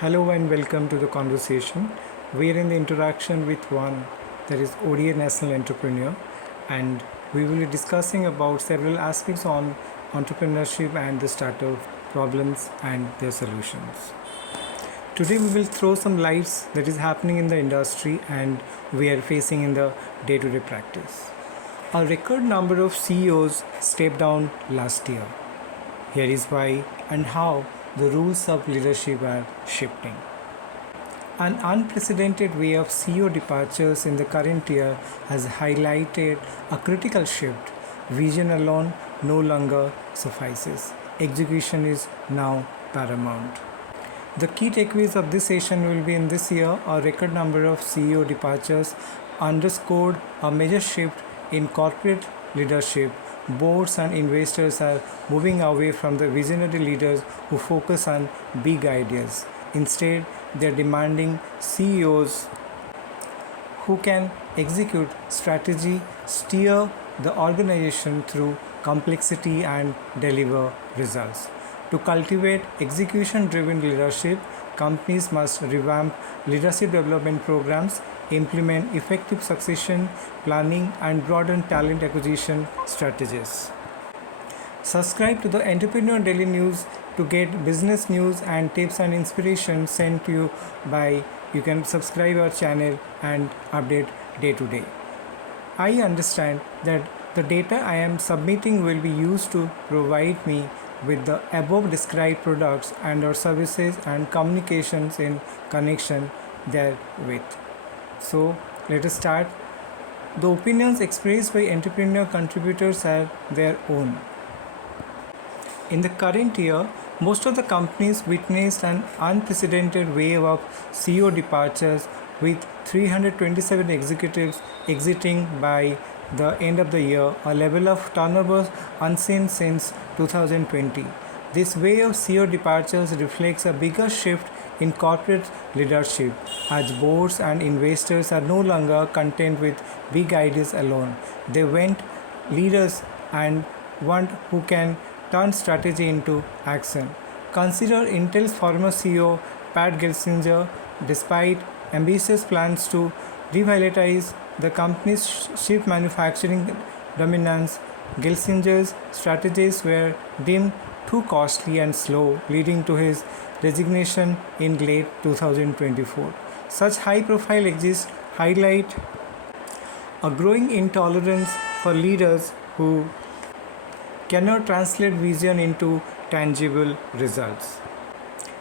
Hello and welcome to the conversation. We are in the interaction with one that is ODA National Entrepreneur, and we will be discussing about several aspects on entrepreneurship and the startup problems and their solutions. Today we will throw some lights that is happening in the industry and we are facing in the day-to-day practice. A record number of CEOs stepped down last year. Here is why and how the rules of leadership are shifting. An unprecedented wave of CEO departures in the current year has highlighted a critical shift. Vision alone no longer suffices. Execution is now paramount. The key takeaways of this session will be in this year a record number of CEO departures underscored a major shift in corporate leadership. Boards and investors are moving away from the visionary leaders who focus on big ideas. Instead, they are demanding CEOs who can execute strategy, steer the organization through complexity, and deliver results. To cultivate execution driven leadership, companies must revamp leadership development programs, implement effective succession planning, and broaden talent acquisition strategies. Subscribe to the Entrepreneur Daily News to get business news and tips and inspiration sent to you by you can subscribe our channel and update day to day. I understand that the data I am submitting will be used to provide me with the above described products and or services and communications in connection therewith. So let us start. The opinions expressed by entrepreneur contributors are their own. In the current year, most of the companies witnessed an unprecedented wave of CEO departures with 327 executives exiting by the end of the year, a level of turnover unseen since 2020. This wave of CEO departures reflects a bigger shift in corporate leadership as boards and investors are no longer content with big ideas alone. They want leaders and want who can turn strategy into action. Consider Intel's former CEO Pat Gelsinger. Despite ambitious plans to revitalize the company's chip manufacturing dominance, Gelsinger's strategies were deemed too costly and slow, leading to his resignation in late 2024. Such high-profile exits highlight a growing intolerance for leaders who cannot translate vision into tangible results.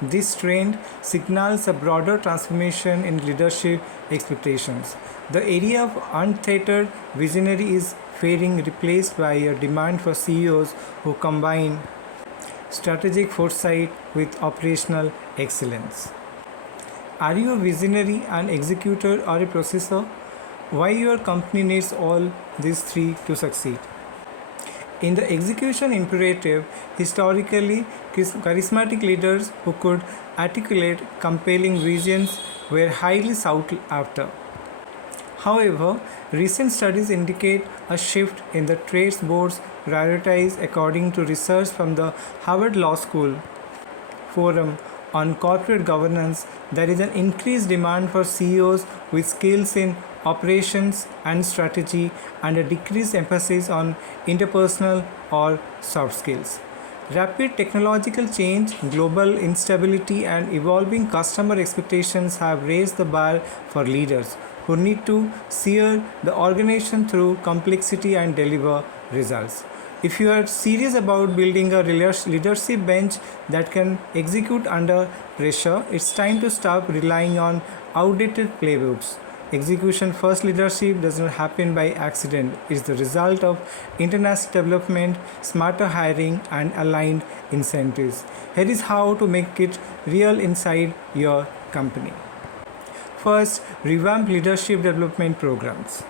This trend signals a broader transformation in leadership expectations. The area of untethered visionary is fading, replaced by a demand for CEOs who combine strategic foresight with operational excellence. Are you a visionary, an executor, or a processor? Why your company needs all these three to succeed? In the execution imperative, historically, charismatic leaders who could articulate compelling visions were highly sought after. However, recent studies indicate a shift in the traits boards prioritize according to research from the Harvard Law School Forum on Corporate Governance. There is an increased demand for CEOs with skills in operations and strategy and a decreased emphasis on interpersonal or soft skills. Rapid technological change, global instability, and evolving customer expectations have raised the bar for leaders who need to steer the organization through complexity and deliver results. If you are serious about building a leadership bench that can execute under pressure, it's time to stop relying on outdated playbooks. Execution first leadership does not happen by accident. It's the result of international development, smarter hiring, and aligned incentives. Here is how to make it real inside your company. First, revamp leadership development programs.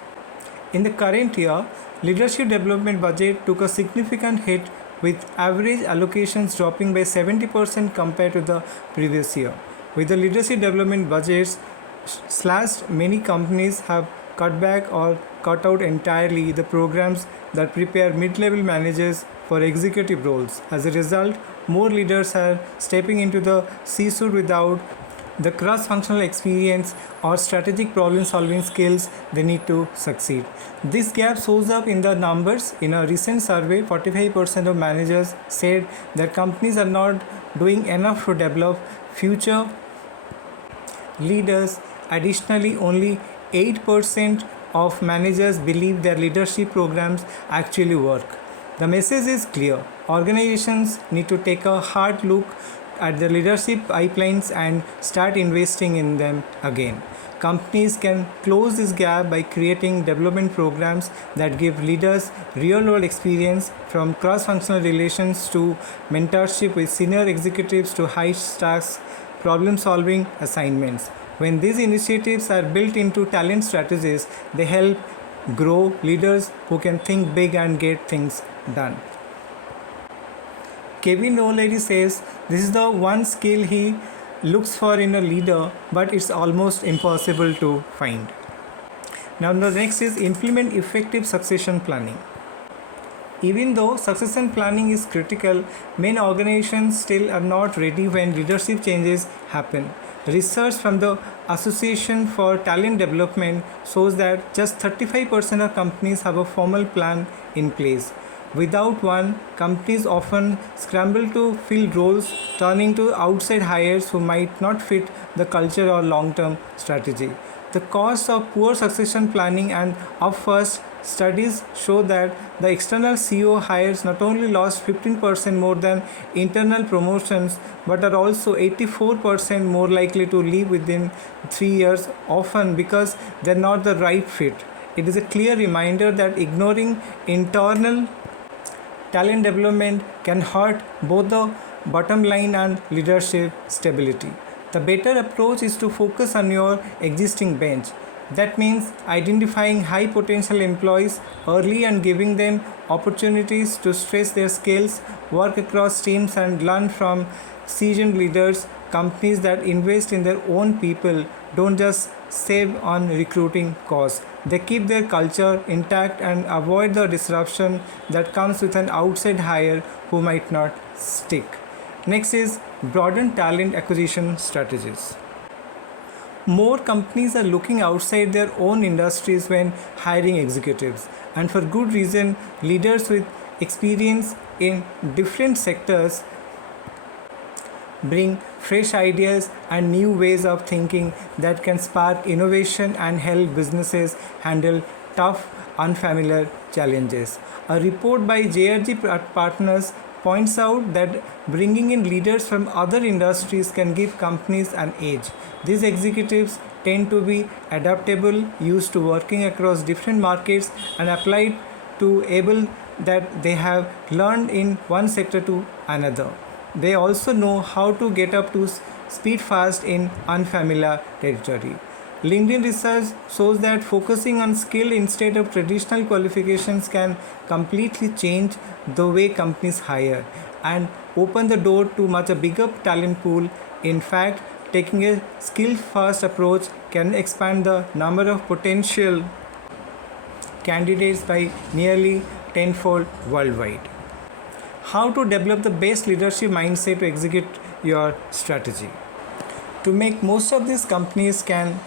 In the current year, leadership development budget took a significant hit with average allocations dropping by 70% compared to the previous year. With the leadership development budgets slashed, many companies have cut back or cut out entirely the programs that prepare mid-level managers for executive roles. As a result, more leaders are stepping into the C-suite without the cross-functional experience or strategic problem-solving skills they need to succeed. This gap shows up in the numbers. In a recent survey, 45% of managers said that companies are not doing enough to develop future leaders. Additionally, only 8% of managers believe their leadership programs actually work. The message is clear. Organizations need to take a hard look at their leadership pipelines and start investing in them again. Companies can close this gap by creating development programs that give leaders real-world experience, from cross-functional relations to mentorship with senior executives to high-stakes problem-solving assignments. When these initiatives are built into talent strategies, they help grow leaders who can think big and get things done. Kevin O'Leary says this is the one skill he looks for in a leader, but it's almost impossible to find. Now the next is implement effective succession planning. Even though succession planning is critical, many organizations still are not ready when leadership changes happen. Research from the Association for Talent Development shows that just 35% of companies have a formal plan in place. Without one, companies often scramble to fill roles, turning to outside hires who might not fit the culture or long-term strategy. The cost of poor succession planning and upfront studies show that the external CEO hires not only lost 15% more than internal promotions, but are also 84% more likely to leave within 3 years, often because they're not the right fit. It is a clear reminder that ignoring internal talent development can hurt both the bottom line and leadership stability. The better approach is to focus on your existing bench. That means identifying high potential employees early and giving them opportunities to stretch their skills, work across teams, and learn from seasoned leaders. Companies that invest in their own people don't just save on recruiting costs. They keep their culture intact and avoid the disruption that comes with an outside hire who might not stick. Next is broaden talent acquisition strategies. More companies are looking outside their own industries when hiring executives, and for good reason. Leaders with experience in different sectors bring fresh ideas and new ways of thinking that can spark innovation and help businesses handle tough, unfamiliar challenges. A report by JRG Partners points out that bringing in leaders from other industries can give companies an edge. These executives tend to be adaptable, used to working across different markets, and applied to able that they have learned in one sector to another. They also know how to get up to speed fast in unfamiliar territory. LinkedIn research shows that focusing on skill instead of traditional qualifications can completely change the way companies hire and open the door to much a bigger talent pool. In fact, taking a skill-first approach can expand the number of potential candidates by nearly tenfold worldwide. How to develop the best leadership mindset to execute your strategy. To make most of these companies can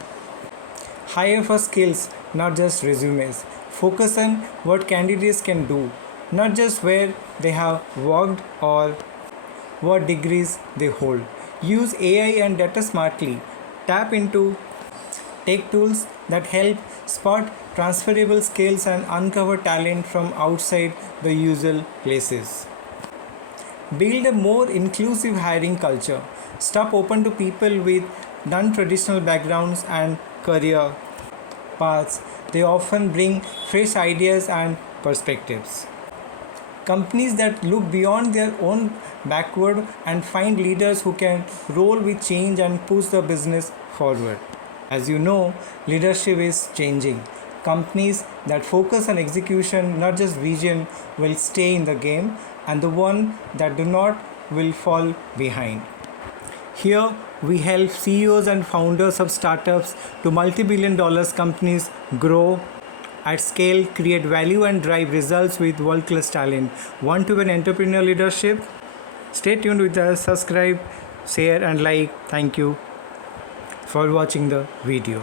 hire for skills, not just resumes. Focus on what candidates can do, not just where they have worked or what degrees they hold. Use AI and data smartly. Tap into tech tools that help spot transferable skills and uncover talent from outside the usual places. Build a more inclusive hiring culture. Stop open to people with non-traditional backgrounds and career paths. They often bring fresh ideas and perspectives. Companies that look beyond their own backward and find leaders who can roll with change and push the business forward. As you know, leadership is changing. Companies that focus on execution, not just vision, will stay in the game, and the ones that do not will fall behind. Here, we help CEOs and founders of startups to multi-billion dollars companies grow at scale, create value, and drive results with world-class talent. Want to be an entrepreneur leadership? Stay tuned with us, subscribe, share, and like. Thank you. for watching the video.